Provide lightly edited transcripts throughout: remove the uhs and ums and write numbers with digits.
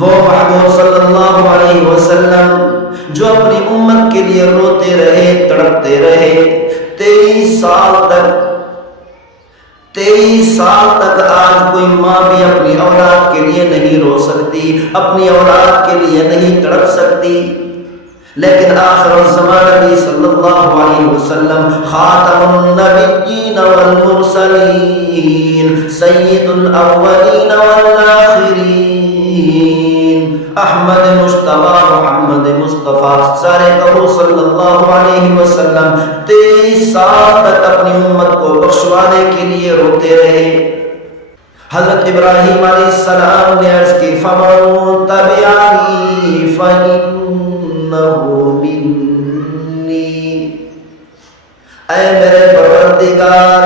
وہ محبوب صلی اللہ علیہ وسلم جو اپنی امت کے لیے روتے رہے، تڑپتے رہے، 23 سال تک آج کوئی ماں بھی اپنی اولاد کے لیے نہیں رو سکتی، اپنی اولاد کے لیے نہیں تڑپ سکتی، لیکن آخر الزمان نبی صلی اللہ علیہ وسلم خاتم النبیین والمرسلین سید الاولین والآخرین احمد مجتبی محمد مصطفیٰ سارے کہو صلی اللہ علیہ وسلم 23 سال تک اپنی امت کو بخشوانے کے لیے روتے رہے۔ حضرت ابراہیم علیہ السلام نے عرض کی فَمَن تَبِعَنِي فَإِنَّهُ مِنِّي، اے میرے پروردگار،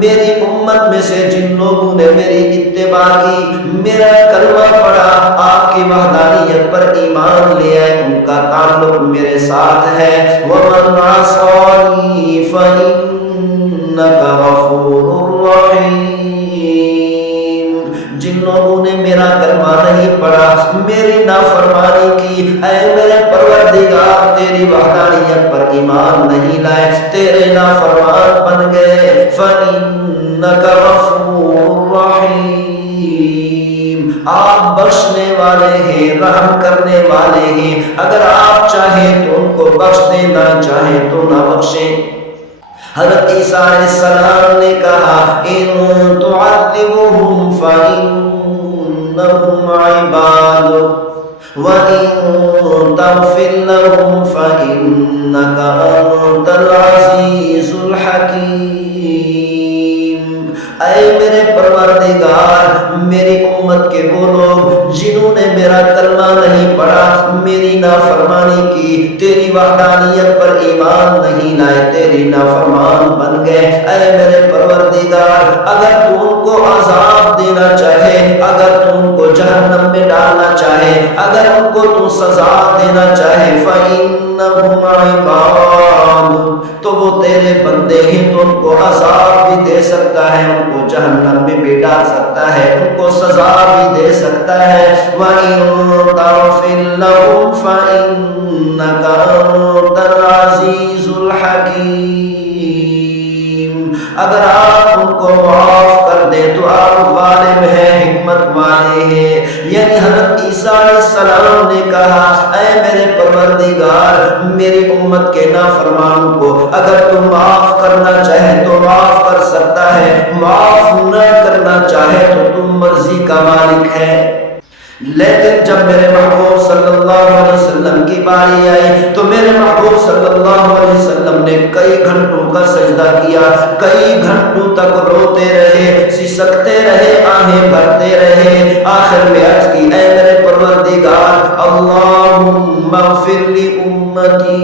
میری امت میں سے جن لوگوں نے میری اتباع کی، میرا کلمہ پڑھا، آپ کی وحدانیت پر ایمان لیا ہے، ان کا تعلق میرے ساتھ ہے۔ وَمَنْ عَصَانِي فَإِنَّكَ غَفُورٌ رَحِيمٌ، جن لوگوں نے میرا کلمہ نہیں پڑھا، میری نافرمانی کی، اے میرے پروردگار تیری وحدانیت پر ایمان نہیں لائے، تیرے نافرمان بن گئے، فَإِنَّكَ غَفُورٌ رَحِيمٌ، آپ بخشنے والے ہیں، رحم کرنے والے ہیں، اگر آپ چاہیں تو ان کو بخش دیں، نہ چاہیں تو نہ بخشیں۔ حضرت عیسیٰ علیہ السلام نے کہا اِن تُعَذِّبْهُمْ فَإِنَّهُمْ عِبَادُكَ وَإِن تَغْفِرْ لَهُمْ فَإِنَّكَ أَنْتَ الْعَزِيزُ الْحَكِيمُ، اے میرے پروردگار، میری امت کے وہ لوگ جنہوں نے میرا کلمہ نہیں پڑھا، میری نافرمانی کی، تیری وحدانیت پر ایمان نہیں لائے، تیری نافرمان بن گئے، اے میرے پروردگار اگر تو ان کو عذاب دینا چاہے، اگر تو ان کو جہنم میں ڈالنا چاہے، اگر ان کو تو سزا دینا چاہے، فَإِنَّهُمْ عِبَادُ، تو وہ تیرے بندے ہیں، تو ان کو عذاب بھی دے سکتا ہے، ان کو جہنم میں بھی ڈال سکتا ہے، ان کو سزا بھی دے سکتا ہے۔ وَإِن تَغْفِرْ لَهُمْ فَإِنَّكَ أَنْتَ الْعَزِيزُ الْحَكِيمُ، اگر آپ ان کو معاف کر دیں تو آپ غالب ہیں، حکمت والے ہیں۔ یعنی حضرت عیسیٰ علیہ السلام نے کہا اے میرے پروردگار، میری امت کے نافرمانوں کو اگر تم معاف کرنا چاہے تو معاف کر سکتا ہے، معاف نہ کرنا چاہے تو تم مرضی کا مالک ہے۔ لیکن جب میرے محبوب صلی اللہ علیہ وسلم کی باری آئی تو میرے محبوب صلی اللہ علیہ وسلم نے کئی گھنٹوں کا سجدہ کیا، کئی گھنٹوں تک روتے رہے، سسکتے رہے، آہیں بھرتے رہے، آخر میں عرض کی اے میرے پروردگار اللہم اغفر لی امتی،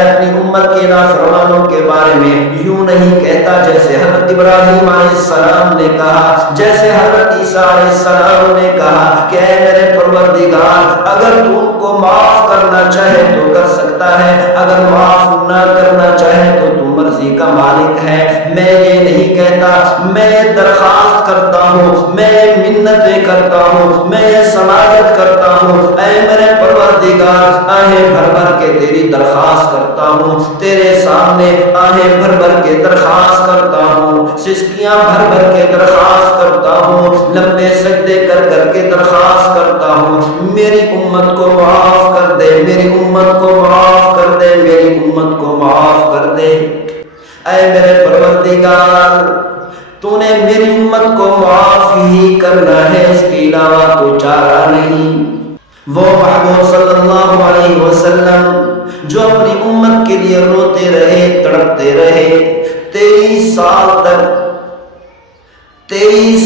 اپنی امت کے نافرمانوں کے بارے میں یوں نہیں کہتا جیسے حضرت ابراہیم علیہ السلام نے کہا، جیسے حضرت عیسیٰ علیہ السلام نے کہا کہ اے میرے پروردگار اگر تو ان کو معاف کرنا چاہے تو کر سکتا ہے، اگر معاف نہ کرنا چاہے تو تو مرضی کا مالک ہے۔ میں یہ نہیں کہتا، میں درخواست کرتا ہوں، میں منتیں کرتا ہوں، میں سماجت کرتا ہوں، اے میرے پروردگار آہیں بھر بھر کے تیری درخواست کرتا ہوں، تیرے سامنے آہیں بھر بھر کے درخواست کرتا ہوں، سسکیاں بھر بھر کے درخواست کرتا ہوں، لمبے سجدے کر کر کے درخواست کرتا ہوں، میری امت کو معاف کر دے، میری امت کو معاف کر دے، میری امت کو معاف کر دے۔ اے میرے پروردگار تو نے میری امت کو معاف ہی کرنا ہے، اس کے علاوہ کوئی چارہ نہیں۔ وہ محبوب صلی اللہ علیہ وسلم جو اپنی امت کے لیے روتے رہے، تڑپتے رہے، 23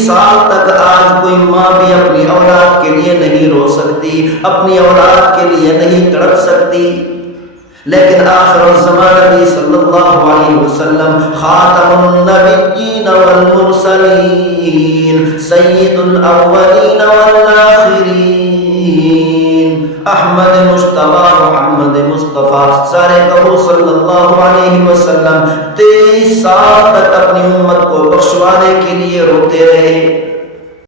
سال تک آج کوئی ماں بھی اپنی اولاد کے لیے نہیں رو سکتی، اپنی اولاد کے لیے نہیں تڑپ سکتی، لیکن آخر الزمان نبی صلی اللہ علیہ وسلم خاتم النبیین والمرسلین سید الاولین والآخرین احمد مجتبی محمد مصطفیٰ سارے کہو صلی اللہ علیہ وسلم 23 سال تک اپنی امت کو بخشوانے کے لیے روتے رہے۔